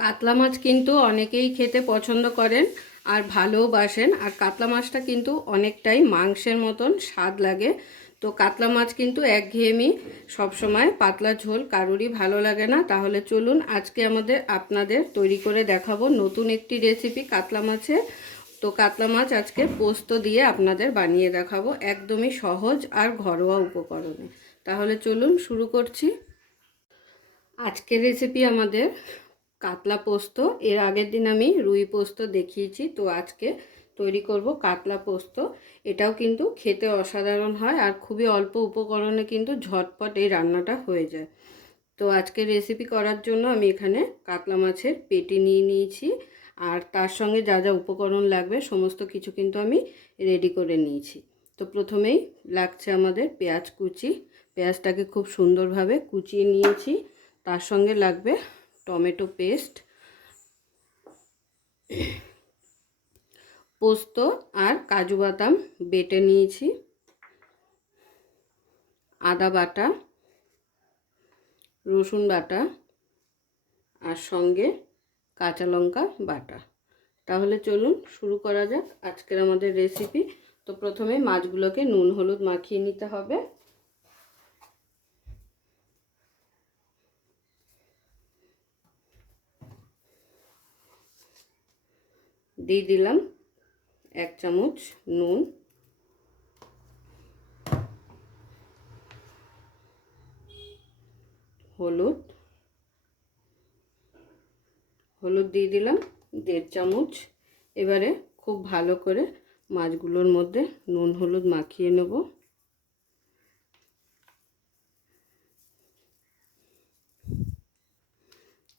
কাতলা মাছ কিন্তু অনেকেই খেতে পছন্দ করেন আর ভালোবাসেন। আর কাতলা মাছটা কিন্তু অনেকটাই মাংসের মতন স্বাদ লাগে। তো কাতলা মাছ কিন্তু একঘেয়েমি সবসময় পাতলা ঝোল কারোরই ভালো লাগে না। তাহলে চলুন আজকে আপনাদের তৈরি করে দেখাবো নতুন একটি রেসিপি কাতলা মাছের। তো কাতলা মাছ আজকে পোস্ত দিয়ে আপনাদের বানিয়ে দেখাবো, একদমই সহজ আর ঘরোয়া উপকরণে। তাহলে চলুন শুরু করছি। আজকের রেসিপি আমাদের কাতলা পোস্ত। এর আগের দিন আমি রুই পোস্ত দেখিয়েছি, তো আজকে তৈরি করব কাতলা পোস্ত। এটাও কিন্তু খেতে অসাধারণ হয় আর খুবই অল্প উপকরণে কিন্তু ঝটপট এই রান্নাটা হয়ে যায়। তো আজকের রেসিপি করার জন্য আমি এখানে কাতলা মাছের পেটি নিয়ে নিয়েছি, আর তার সঙ্গে যা যা উপকরণ লাগবে সমস্ত কিছু কিন্তু আমি রেডি করে নিয়েছি। তো প্রথমেই লাগছে আমাদের পেঁয়াজ কুচি। পেঁয়াজটাকে খুব সুন্দরভাবে কুচিয়ে নিয়েছি। তার সঙ্গে লাগবে টমেটো পেস্ট, পোস্ত আর কাজু বাদাম বেটে নিয়েছি, আদা বাটা, রসুন বাটা আর সঙ্গে কাঁচা লঙ্কা বাটা। তাহলে চলুন শুরু করা যাক আজকের আমাদের রেসিপি। তো প্রথমে মাছগুলোকে নুন হলুদ মাখিয়ে নিতে হবে। দিয়ে দিলাম 1 চামচ নুন, হলুদ দিয়ে দিলাম 1.5 চামচ। এবারে খুব ভালো করে মাছগুলোর মধ্যে নুন হলুদ মাখিয়ে নেব।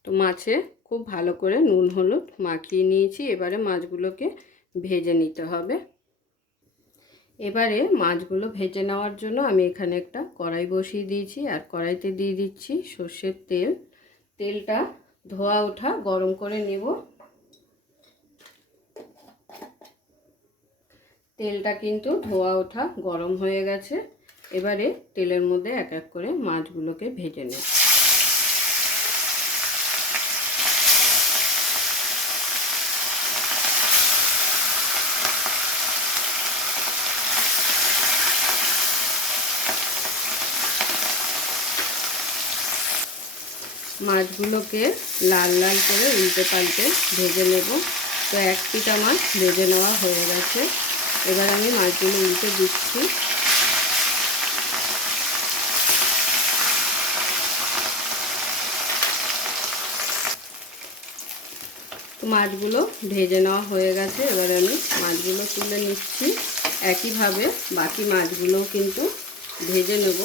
তো মাছে খুব ভালো করে নুন হলুদ মাখিয়ে নিয়েছি। এবারে মাছগুলোকে ভেজে নিতে হবে। এবারে মাছগুলো ভেজে নেওয়ার জন্য আমি এখানে একটা কড়াই বসিয়ে দিয়েছি, আর কড়াইতে দিয়ে দিচ্ছি সর্ষের তেল। তেলটা ধোয়া ওঠা গরম করে নেব। তেলটা কিন্তু ধোয়া ওঠা গরম হয়ে গেছে। এবারে তেলের মধ্যে এক এক করে মাছগুলোকে ভেজে নেব। মাছগুলোকে লাল লাল করে উল্টে পাল্টে ভেজে নেব। তো এক পিঠা মাছ ভেজে নেওয়া হয়ে গেছে। এবার আমি মাছগুলো উল্টে দিচ্ছি। তো মাছগুলো ভেজে নেওয়া হয়ে গেছে। এবার আমি মাছগুলো তুলে নিচ্ছি। একইভাবে বাকি মাছগুলোও কিন্তু ভেজে নেব।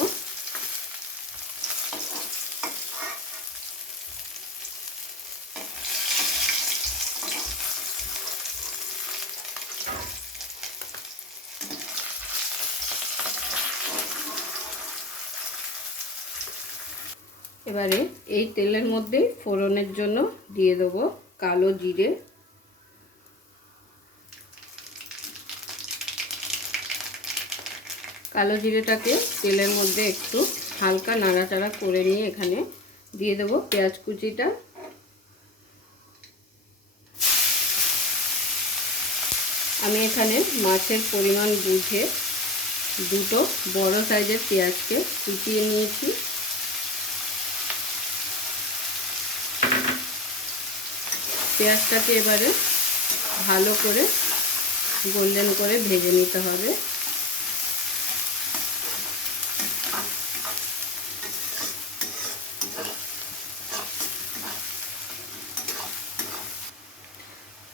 এবারে এই তেলের মধ্যে ফোড়নের জন্য দিয়ে দেবো কালো জিরে, কালো জিরেটাকে তেলের মধ্যে একটু হালকা নাড়াচাড়া করে নিয়ে এখানে দিয়ে দেবো পেঁয়াজ কুচিটা। আমি এখানে মাছের পরিমাণ বুঝে দুটো বড় সাইজের পেঁয়াজকে কুচিয়ে নিয়েছি। পেঁয়াজটাকে এবারে ভালো করে গোল্ডেন করে ভেজে নিতে হবে।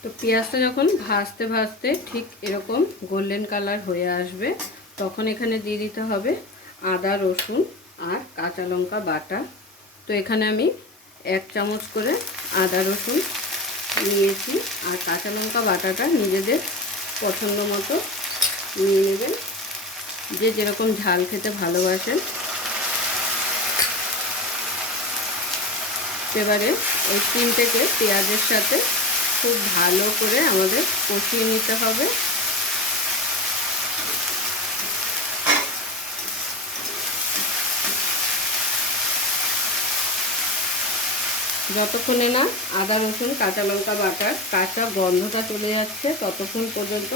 তো পেঁয়াজটা যখন ভাজতে ভাজতে ঠিক এরকম গোল্ডেন কালার হয়ে আসবে, তখন এখানে দিয়ে দিতে হবে আদা রসুন আর কাঁচা লঙ্কা বাটা। তো এখানে আমি 1 চামচ করে আদা রসুন নিয়েছি, আর কাঁচা লঙ্কা বাটাটা নিজেদের পছন্দ মতো নিয়ে নেবেন, যে যেরকম ঝাল খেতে ভালোবাসেন। এবারে এই তিনটেকে পেঁয়াজের সাথে খুব ভালো করে আমাদের কষিয়ে নিতে হবে। যতক্ষণে না আদা রসুন কাঁচা লঙ্কা বাটার কাঁচা গন্ধটা চলে যাচ্ছে ততক্ষণ পর্যন্ত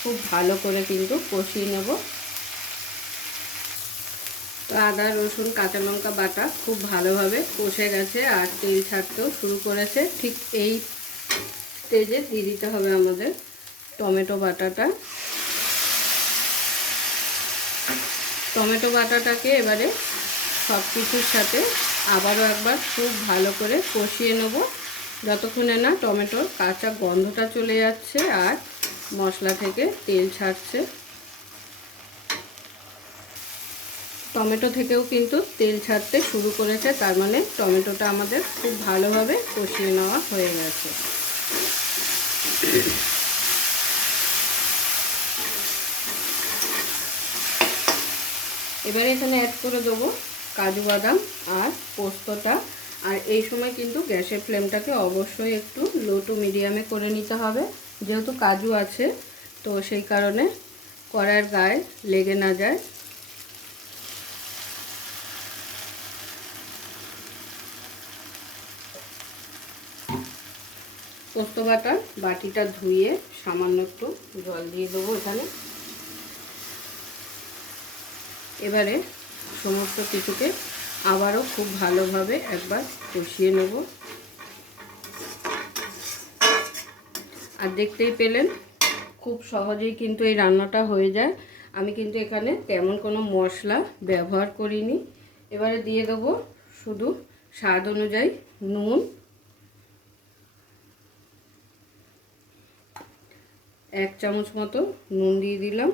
খুব ভালো করে কিন্তু কষিয়ে নেব। তো আদা রসুন কাঁচা লঙ্কা বাটা খুব ভালোভাবে কষে গেছে আর তেল ছাড়তেও শুরু করেছে। ঠিক এই স্টেজে দিয়ে দিতে হবে আমাদের টমেটো বাটাটা। টমেটো বাটাটাকে এবারে সব কিছুর সাথে আবারও একবার খুব ভালো করে কষিয়ে নেব যতক্ষণে না টমেটোর কাঁচা গন্ধটা চলে যাচ্ছে আর মশলা থেকে তেল ছাড়ছে। টমেটো থেকেও কিন্তু তেল ছাড়তে শুরু করেছে, তার মানে টমেটোটা আমাদের খুব ভালোভাবে কষিয়ে নেওয়া হয়ে গেছে। এবারে এখানে অ্যাড করে দেবো কাজু বাদাম আর পোস্তটা। আর এই সময় কিন্তু গ্যাসের ফ্লেমটাকে অবশ্যই একটু লো টু মিডিয়ামে করে নিতে হবে, যেহেতু কাজু আছে তো সেই কারণে কড়াইয়ের গায়ে লেগে না যায়। পোস্ত বাটার বাটিটা ধুয়ে সামান্য একটু জল দিয়ে দেবো এখানে। এবারে সমস্ত কিছুকে আবারও খুব ভালোভাবে একবার কষিয়ে নেব। আর দেখতেই পেলেন খুব সহজেই কিন্তু এই রান্নাটা হয়ে যায়। আমি কিন্তু এখানে তেমন কোনো মশলা ব্যবহার করিনি। এবারে দিয়ে দেবো শুধু স্বাদ অনুযায়ী নুন, 1 চামচ মতো নুন দিয়ে দিলাম।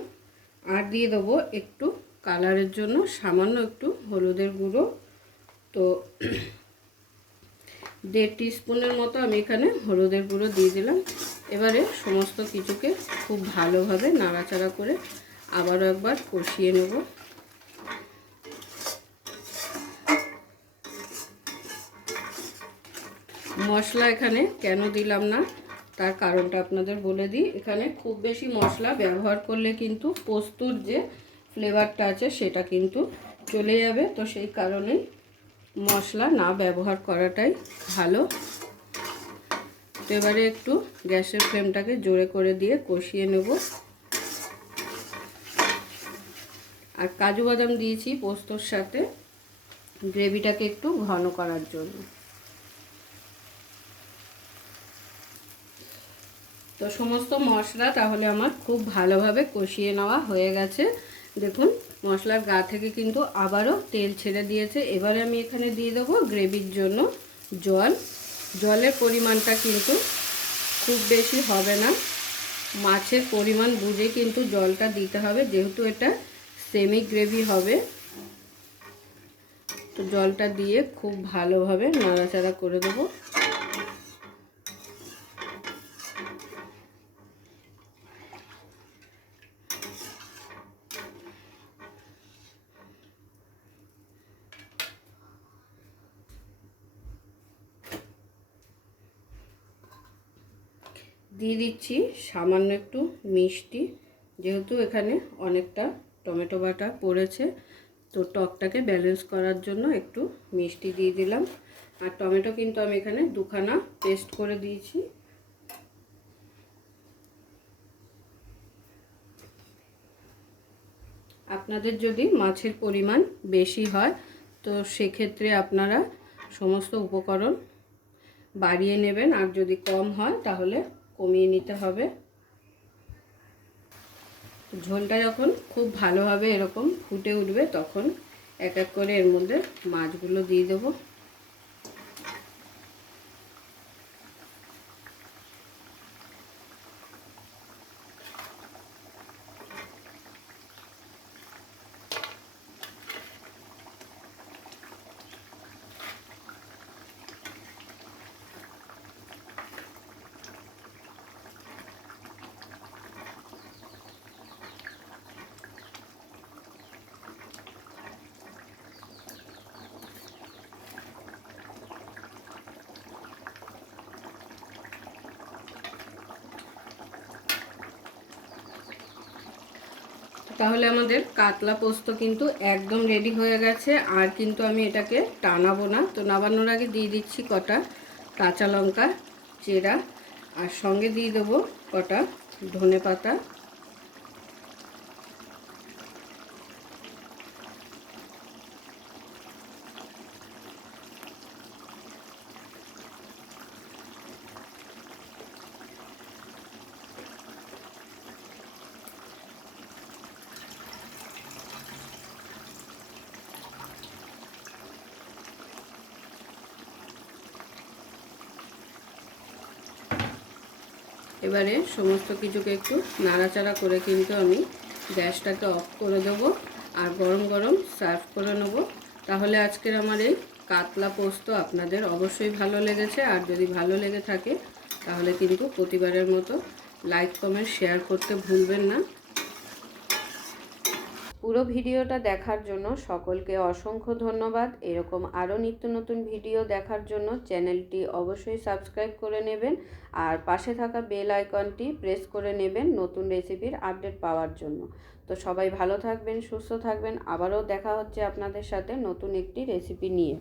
আর দিয়ে দেবো একটু কালারের জন্য সামান্য একটু হলুদের গুঁড়ো। তো 1.5 টিস্পুনের মতো আমি এখানে হলুদের গুঁড়ো দিয়ে দিলাম। এবারে সমস্ত কিছুকে খুব ভালোভাবে নাড়াচাড়া করে আবারও একবার কষিয়ে নেব। মশলা এখানে কেন দিলাম না তার কারণটা আপনাদের বলে দিই। এখানে খুব বেশি মশলা ব্যবহার করলে কিন্তু পোস্তর যে ফ্লেভারটা আছে সেটা কিন্তু চলে যাবে, তো সেই কারণেই মশলা না ব্যবহার করাটাই ভালো। তো এবারে একটু গ্যাসের ফ্লেমটাকে জোরে করে দিয়ে কষিয়ে নেব। আর কাজু বাদাম দিয়েছি পোস্তর সাথে গ্রেভিটাকে একটু ঘন করার জন্য। তো সমস্ত মশলা তাহলে আমার খুব ভালোভাবে কষিয়ে নেওয়া হয়ে গেছে। দেখুন মশলার গা থেকে কিন্তু আবারও তেল ছেড়ে দিয়েছে। এবারে আমি এখানে দিয়ে দেবো গ্রেভির জন্য জল। জলের পরিমাণটা কিন্তু খুব বেশি হবে না, মাছের পরিমাণ বুঝে কিন্তু জলটা দিতে হবে, যেহেতু এটা সেমি গ্রেভি হবে। তো জলটা দিয়ে খুব ভালোভাবে নাড়াচাড়া করে দেবো। দিয়ে দিচ্ছি সামান্য একটু মিষ্টি, যেহেতু এখানে অনেকটা টমেটো বাটা পড়েছে তো টকটাকে ব্যালেন্স করার জন্য একটু মিষ্টি দিয়ে দিলাম। আর টমেটো কিন্তু আমি এখানে 2খানা পেস্ট করে দিয়েছি। আপনাদের যদি মাছের পরিমাণ বেশি হয় তো সেক্ষেত্রে আপনারা সমস্ত উপকরণ বাড়িয়ে নেবেন, আর যদি কম হয় তাহলে কমিয়ে নিতে হবে। ঝোলটা যখন খুব ভালোভাবে এরকম ফুটে উঠবে তখন এক এক করে এর মধ্যে মাছগুলো দিয়ে দেবো। তাহলে আমাদের কাতলা পোস্ত কিন্তু একদম রেডি হয়ে গেছে। আর কিন্তু আমি এটাকে টানাবো না। তো নামানোর আগে দিয়ে দিচ্ছি কটা কাঁচা লঙ্কা চেরা, আর সঙ্গে দিয়ে দেবো কটা ধনেপাতা। এবারে সমস্ত কিছুকে একটু নাড়াচাড়া করে কিন্তু আমি গ্যাসটাকে অফ করে দেবো আর গরম গরম সার্ভ করে নেব। তাহলে আজকের আমার এই কাতলা পোস্ত আপনাদের অবশ্যই ভালো লেগেছে। আর যদি ভালো লেগে থাকে তাহলে কিন্তু প্রতিবারের মতো লাইক কমেন্ট শেয়ার করতে ভুলবেন না। পুরো ভিডিওটা দেখার জন্য সকলকে অসংখ্য ধন্যবাদ। এরকম আরও নিত্য নতুন ভিডিও দেখার জন্য চ্যানেলটি অবশ্যই সাবস্ক্রাইব করে নেবেন আর পাশে থাকা বেল আইকনটি প্রেস করে নেবেন নতুন রেসিপির আপডেট পাওয়ার জন্য। তো সবাই ভালো থাকবেন, সুস্থ থাকবেন। আবারও দেখা হচ্ছে আপনাদের সাথে নতুন একটি রেসিপি নিয়ে।